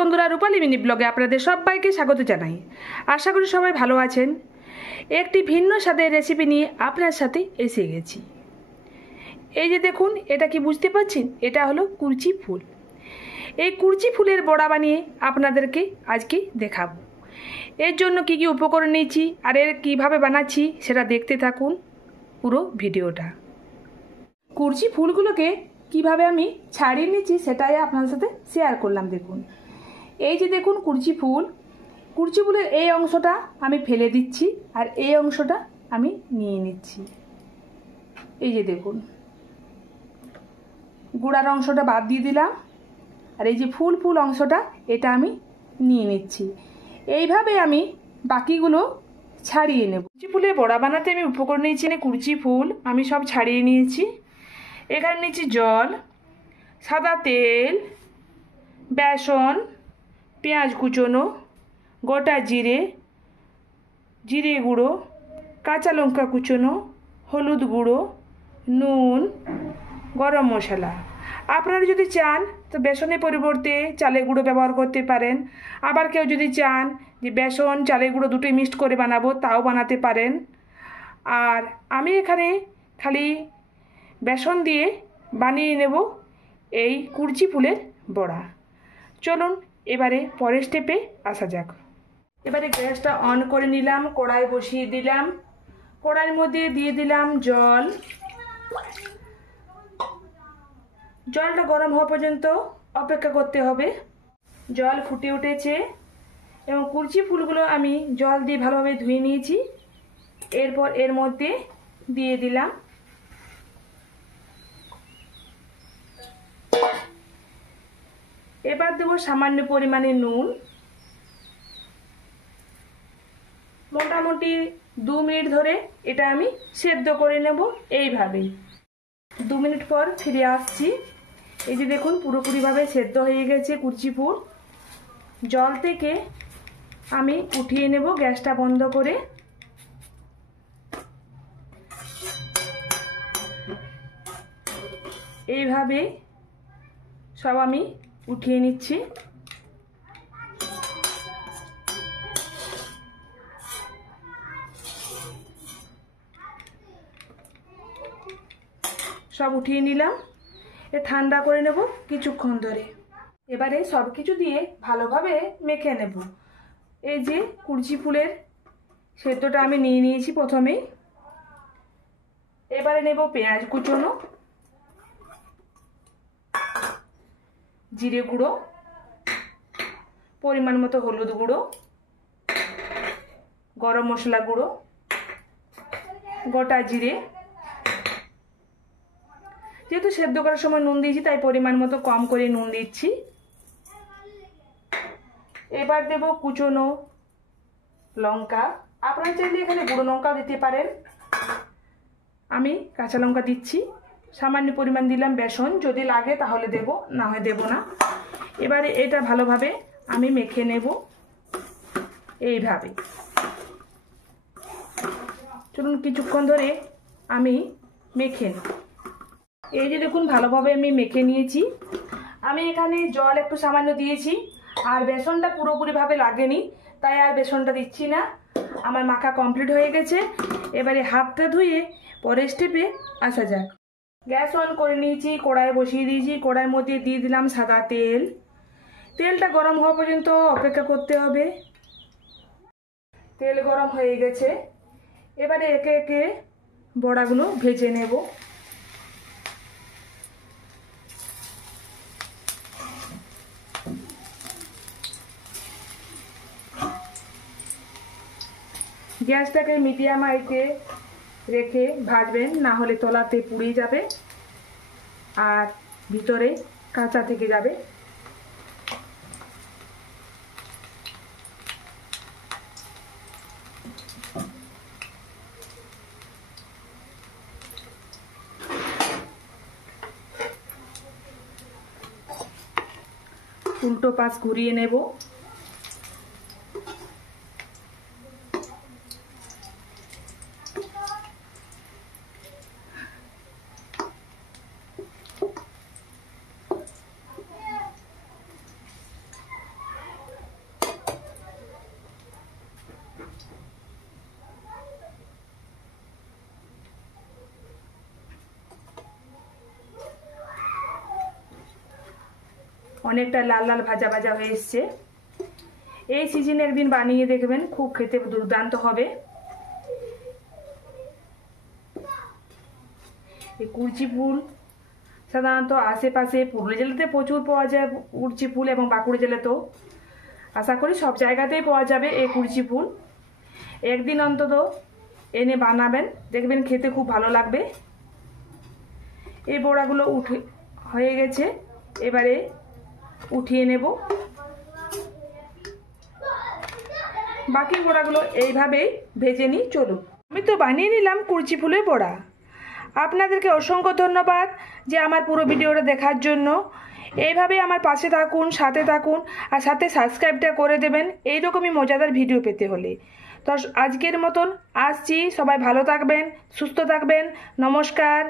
বন্ধুরা, রূপালী মিনি ব্লগে আপনাদের সবাইকে স্বাগত জানাই। আশা করি সবাই ভালো আছেন। একটি ভিন্ন স্বাদের রেসিপি নিয়ে আপনার সাথে এসে গেছি। এই যে দেখুন, এটা কি বুঝতে পারছেন? এটা হলো কুরচি ফুল। এই কুরচি ফুলের বড়া বানিয়ে আপনাদেরকে আজকে দেখাবো। এর জন্য কি কি উপকরণ নিয়েছি আর এর কীভাবে বানাচ্ছি সেটা দেখতে থাকুন পুরো ভিডিওটা। কুরচি ফুলগুলোকে কিভাবে আমি ছাড়িয়ে নিচ্ছি সেটাই আপনাদের সাথে শেয়ার করলাম। দেখুন, এই যে দেখুন কুরচি ফুলের এই অংশটা আমি ফেলে দিচ্ছি আর এই অংশটা আমি নিয়ে নিচ্ছি। এই যে দেখুন, গুঁড়ার অংশটা বাদ দিয়ে দিলাম আর এই যে ফুল অংশটা এটা আমি নিয়ে নিচ্ছি। এইভাবে আমি বাকিগুলো ছাড়িয়ে নেব। কুরচি ফুলের বড়া বানাতে আমি উপকরণ নিয়েছি। কুরচি ফুল আমি সব ছাড়িয়ে নিয়েছি। এখানে নিয়েছি জল, সাদা তেল, বেসন, পেঁয়াজ কুচোনো, গোটা জিরে, জিরে গুঁড়ো, কাঁচা লঙ্কা কুচোনো, হলুদ গুঁড়ো, নুন, গরম মশলা। আপনারা যদি চান তো বেসনের পরিবর্তে চালের গুঁড়ো ব্যবহার করতে পারেন। আবার কেউ যদি চান যে বেসন চালের গুঁড়ো দুটোই মিক্সড করে বানাবো, তাও বানাতে পারেন। আর আমি এখানে খালি বেসন দিয়ে বানিয়ে নেব এই কুরচি ফুলের বড়া। চলুন এবারে পরের স্টেপে আসা যাক। এবারে গ্যাসটা অন করে নিলাম, কড়াই বসিয়ে দিলাম। কড়াইয়ের মধ্যে দিয়ে দিলাম জল। জলটা গরম হওয়া পর্যন্ত অপেক্ষা করতে হবে। জল ফুটে উঠেছে এবং কুরচি ফুলগুলো আমি জল দিয়ে ভালোভাবে ধুয়ে নিয়েছি। এরপর এর মধ্যে দিয়ে দিলাম এবার দেবো সামান্য পরিমাণে নুন। মোটামুটি 2 মিনিট ধরে এটা আমি সেদ্ধ করে নেব। এইভাবেই 2 মিনিট পর ফিরে আসছি। এই যে দেখুন, পুরোপুরিভাবে সেদ্ধ হয়ে গেছে কুরচি ফুল। জল থেকে আমি উঠিয়ে নেব গ্যাসটা বন্ধ করে। এইভাবে সব আমি উঠিয়ে নিচ্ছি। সব উঠিয়ে নিলাম। ঠান্ডা করে নেব কিছুক্ষণ ধরে। এবারে সব কিছু দিয়ে ভালোভাবে মেখে নেব। এই যে কুরচি ফুলের সেদ্ধটা আমি নিয়ে নিয়েছি প্রথমেই। এবারে নেব পেঁয়াজ কুচোনো, জিরে গুঁড়ো, পরিমাণ মতো হলুদ গুঁড়ো, গরম মশলা গুঁড়ো, গোটা জিরে। যেহেতু সেদ্ধ করার সময় নুন দিয়েছি তাই পরিমাণ মতো কম করে নুন দিচ্ছি। এবার দেব কুচোনো লঙ্কা। আপনারা চাইলে এখানে গুঁড়ো লঙ্কাও দিতে পারেন। আমি কাঁচা লঙ্কা দিচ্ছি। সামান্য পরিমাণ দিলাম বেসন, যদি লাগে তাহলে দেব, না হয় দেব না। এবারে এটা ভালোভাবে আমি মেখে নেব এইভাবে। চলুন কিছুক্ষণ ধরে আমি মেখে নেব। এই যে দেখুন, ভালোভাবে আমি মেখে নিয়েছি। আমি এখানে জল একটু সামান্য দিয়েছি আর বেসনটা পুরোপুরিভাবে লাগেনি, তাই আর বেসনটা দিচ্ছি না। আমার মাখা কমপ্লিট হয়ে গেছে। এবারে হাতটা ধুয়ে পরের স্টেপে আসা যাক। গ্যাস অন করে নিয়েছি, কড়াই বসিয়ে দিয়েছি। কড়াইয়ের মধ্যে দিয়ে দিলাম সাদা তেল। তেলটা গরম হওয়া পর্যন্ত অপেক্ষা করতে হবে। তেল গরম হয়ে গেছে। এবারে একে একে বড়াগুলো ভেজে নেব। গ্যাসটাকে মিডিয়াম হাইতে রেখে ভাজবেন, না হলে তলাতে পুড়ে যাবে আর ভিতরে কাঁচা থেকে যাবে। উল্টো পাশ ঘুরিয়ে নেব। অনেকটা লাল লাল ভাজা ভাজা হয়ে এসছে। এই সিজনে একদিন বানিয়ে দেখবেন, খুব খেতে দুর্দান্ত হবে। এই কুরচি ফুল সাধারণত আশেপাশে পুরুলিয়া জেলাতে প্রচুর পাওয়া যায় কুরচি ফুল, এবং বাঁকুড়া জেলাতেও আশা করি সব জায়গাতেই পাওয়া যাবে এই কুরচি ফুল। একদিন অন্তত এনে বানাবেন, দেখবেন খেতে খুব ভালো লাগবে। এই বড়াগুলো হয়ে গেছে, এবারে উঠিয়ে নেব। বাকি বড়াগুলো এইভাবেই ভেজে নিই। চলুন, আমি তো বানিয়ে নিলাম কুরচি ফুলের বড়া। আপনাদেরকে অসংখ্য ধন্যবাদ যে আমার পুরো ভিডিওটা দেখার জন্য। এইভাবেই আমার পাশে থাকুন, সাথে থাকুন, আর সাথে সাবস্ক্রাইবটা করে দেবেন এইরকমই মজাদার ভিডিও পেতে হলে। তো আজকের মতন আসছি, সবাই ভালো থাকবেন, সুস্থ থাকবেন, নমস্কার।